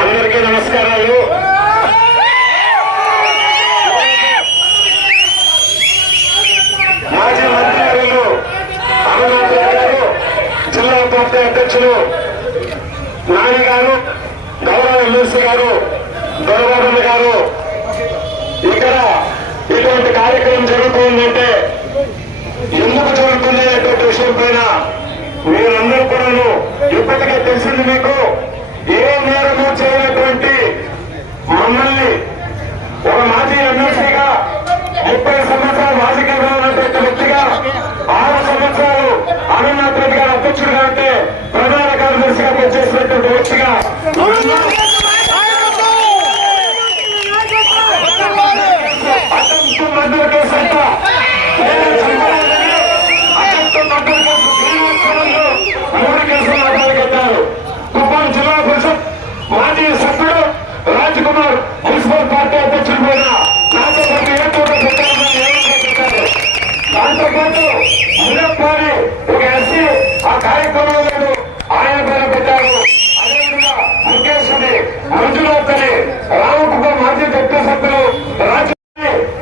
అందరికీ నమస్కారాలు. మాజీ మంత్రివర్యులు అమర్నాథ్ గారు, జిల్లా పార్టీ అధ్యక్షులు నాని గారు, గౌరవ ఎమ్మెల్సీ గారు దొరబాబు గారు, ఇక్కడ ఇటువంటి కార్యక్రమం జరుగుతుందంటే ఎందుకు జరుగుతుంది అనేటువంటి విషయం పైన మీరందరూ కూడాను ఇప్పటికే తెలిసింది. మీకు ఏ నేరము చేయనటువంటి మమ్మల్ని ఒక మాజీ ఎమ్మెల్సీగా 30 సంవత్సరాలు రాజకీయంలో ఉన్నటువంటి వ్యక్తిగా 6 సంవత్సరాలు అమర్నాథ్ రెడ్డి గారు అధ్యక్షుడిగా ఉంటే ప్రధాన కార్యదర్శిగా పనిచేసినటువంటి వ్యక్తిగా అటెంప్ట్ మర్డర్ కేసు అంట మూడు కేసులు అడ్డాలు. కుప్పం జిల్లా పరిషత్ మాజీ సభ్యుడు రాజ్ కుమార్ మున్సిపల్ పార్టీ అధ్యక్షుడు పైన నాతో పాటు పెట్టారు. దాంతో పాటు మునప్పారి ఒక ఎస్సీ ఆ కార్యక్రమంలో లేదు, ఆయన పైన పెట్టారు. అదేవిధంగా ముఖేష్ అని, మంజునాథ్ అని, రామకుప్పం మాజీ డిప్యూటీ సభ్యులు రాజ్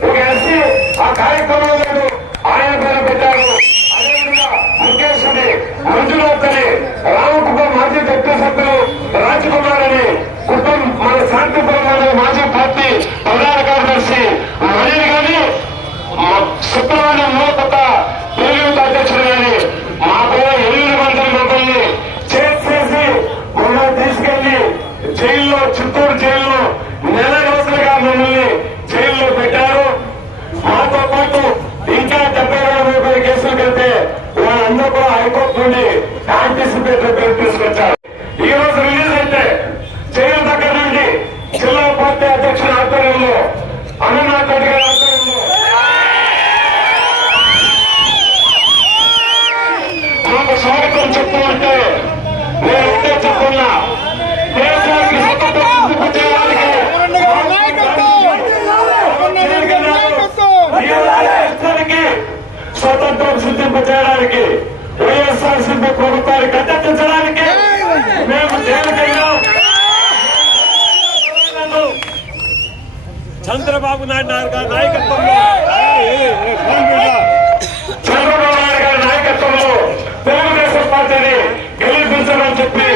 ఒక ఎస్సీ ఆ కార్యక్రమంలో లేదు, ఆయన పైన పెట్టారు. అదేవిధంగా ముఖేష్ అని, మంజునాథ్ అని, రామకుప్పం మాజీ డిప్యూటీ సభ్యులు రాజ్ కుమార్ అని, కుప్పం మన శాంతిపురం మాజీ పార్టీ ప్రధాన కార్యదర్శి మణి గాని, సుబ్రహ్మణ్యం మూలకొత్త తెలుగు అధ్యక్షుడు గాని మా పేరు 8 మంది మమ్మల్ని చేసి మమ్మల్ని తీసుకెళ్లి జైల్లో, చిత్తూరు జైల్లో నెల రోజులుగా మమ్మల్ని జైల్లో పెట్టారు. మాతో పాటు ఇంకా 72 కేసులు కలిపి వాళ్ళందరూ కూడా హైకోర్టు నుండి యాంటిసిపేటరీ బెయిల్ తీసుకొచ్చారు. ఈ రోజు రిలీజ్ అయితే జైలు దగ్గర నుండి జిల్లా పార్టీ అధ్యక్షుల ఆధ్వర్యంలో అమర్నాథ్ రెడ్డి గారి ఆధ్వర్యంలో మాకు స్వాగతం చెప్తూ ఉంటే నేను ఒకటే చెప్తున్నా, దేశానికి స్వతంత్రం చేయడానికి స్వతంత్రం సిద్ధింపజేయడానికి వైఎస్ఆర్సీపీ ప్రభుత్వాన్ని గద్దెదించడానికి మేము జైలుకైనా చంద్రబాబు నాయుడు గారి నాయకత్వంలో తెలుగుదేశం పార్టీని గెలిపించమని చెప్పి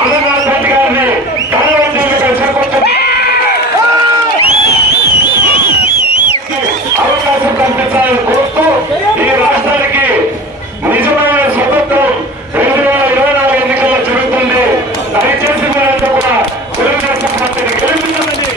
అమర్నాథ్ రెడ్డి గారిని కళావతిగా చేపట్టారు. అవకాశం కల్పించాలని కోరుతూ ఈ రాష్ట్రానికి నిజమైన స్వతంత్రం 2024 ఎన్నికల్లో జరుగుతుంది. దయచేసి మీరంతా కూడా తెలుగుదేశం పార్టీని గెలిపించాలని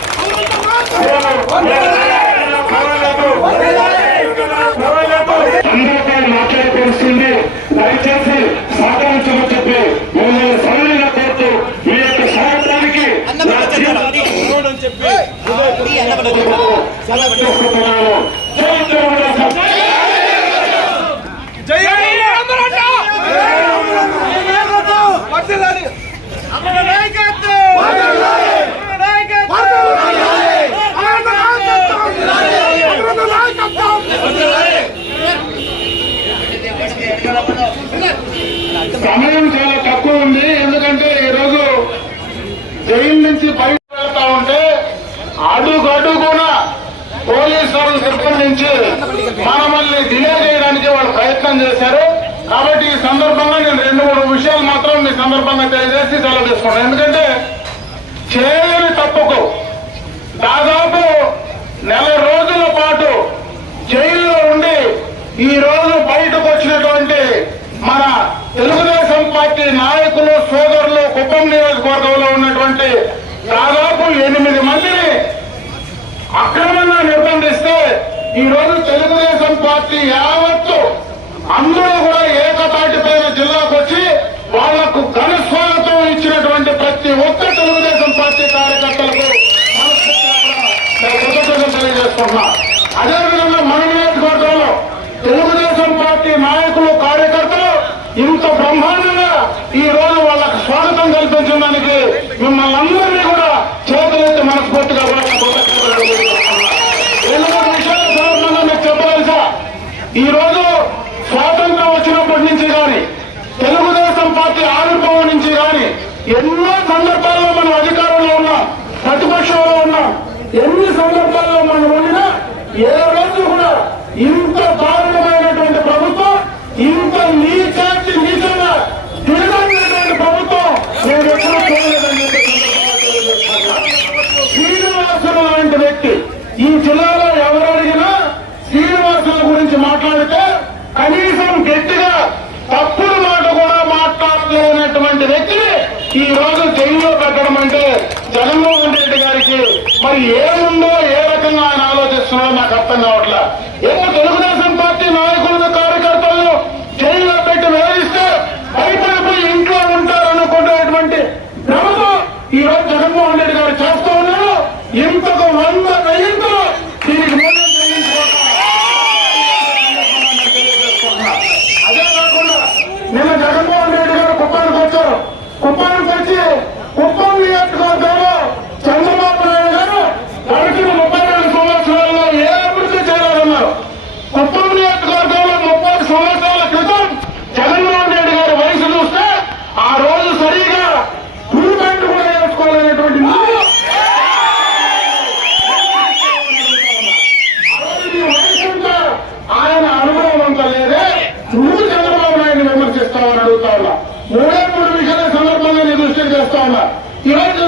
సమయం చాలా తక్కువ ఉంది. ఎందుకంటే ఈరోజు జైలు నుంచి బయట వెళ్తా ఉంటే అడుగడుగున పోలీసులు నిర్బంధించి మనల్ని డిలే చేయడానికి వాళ్ళు ప్రయత్నం చేశారు. కాబట్టి ఈ సందర్భంగా నేను 2-3 విషయాలు మాత్రం మీ సందర్భంగా తెలియజేసి సెలవు తీసుకున్నాను. ఎందుకంటే చేయని తప్పుకు దాదాపు 1 రోజుల పాటు జైల్లో ఉండి ఈ రోజు బయటకు వచ్చినటువంటి మన తెలుగుదేశం పార్టీ నాయకులు సోదరులు కుప్పం నియోజకవర్గంలో ఉన్నటువంటి దాదాపు 8 మందిని అక్రమంగా నిర్బంధిస్తే ఈ రోజు తెలుగుదేశం పార్టీ యావత్తు అందరూ కూడా ఏకతాటిపైన జిల్లాకు వచ్చి వాళ్లకు ఘన స్వాగతం ఇచ్చినటువంటి ప్రతి ఒక్క తెలుగుదేశం పార్టీ కార్యకర్తలకు కృతజ్ఞతలు తెలియజేస్తున్నా. అదేవిధంగా మన నియోజకవర్గంలో తెలుగుదేశం పార్టీ నాయకులు కార్యకర్తలు ఇంత బ్రహ్మాండంగా ఈ రోజు వాళ్ళకు స్వాగతం కల్పించిన దానికి మిమ్మల్ని అందరినీ కూడా చేతులెత్తి మనస్ఫూర్తిగా విషయాల సందర్భంగా మీకు చెప్పగలసా, ఈ రోజు స్వాతంత్రం వచ్చినప్పటి నుంచి కానీ తెలుగుదేశం పార్టీ ఆవిర్భావం నుంచి కానీ ఎన్నో సందర్భాల్లో మనం అధికారంలో ఉన్నాం, ప్రతిపక్షంలో ఉన్నాం. ఎన్ని సందర్భాల్లో మనం ఉండినా ఏ రోజు కూడా ఇంత దారుణమైనటువంటి ప్రభుత్వం, ఇంత నీచంగా తిరగనటువంటి ప్రభుత్వం నేను ఎప్పుడూ చూడలేదని శ్రీనివాసులు లాంటి వ్యక్తి ఈ జిల్లాలో ఎవరు అడిగినా శ్రీనివాసుల గురించి మాట్లాడితే కనీసం గట్టిగా తప్పుడు మాట కూడా మాట్లాడలేనటువంటి వ్యక్తిని ఈ రోజు జైల్లో పెట్టడం అంటే జగన్మోహన్ రెడ్డి గారికి మరి ఏముందో ఏ రకంగా ఆయన ఆలోచిస్తున్నారో నాకు అర్థం కావట్లా. ఏమో తెలుగుదేశం పార్టీ నాయకులను కార్యకర్తలను జైల్లో పెట్టి వేధిస్తే భయపడిపోయి ఇంట్లో ఉంటారనుకునేటువంటి భ్రమతో ఈ రోజు జగన్మోహన్ రెడ్డి గారు చేస్తూ ఉన్నారు. ఇంతకు 100 వెయ్యింతలు దీనికి మూల్యం తెలియజేసుకుంటున్నా. అదే కాకుండా నిన్న జగన్మోహన్ రెడ్డి గారు కుప్పానికి వచ్చారు. కుప్పానికి వచ్చి కుప్పం నియోజకవర్గంలో చంద్రబాబు నాయుడు గారు గడిచిన 32 సంవత్సరాల్లో ఏ అభివృద్ధి చేయాలన్నారు. కుప్పం నియోజకవర్గంలో 30 సంవత్సరాల క్రితం జగన్మోహన్ రెడ్డి గారి వయసు చూస్తే ఆ రోజు సరిగా ట్రీట్మెంట్ కూడా వేసుకోవాలనేటువంటి వయసు ఆయన అనుభవం అంతా లేదే. నువ్వు చంద్రబాబు నాయుడు విమర్శిస్తామని అడుగుతా ఉన్నా. 3 విషయాల సందర్భంగా నేను దృష్టి చేస్తా ఉన్నా. ఈరోజు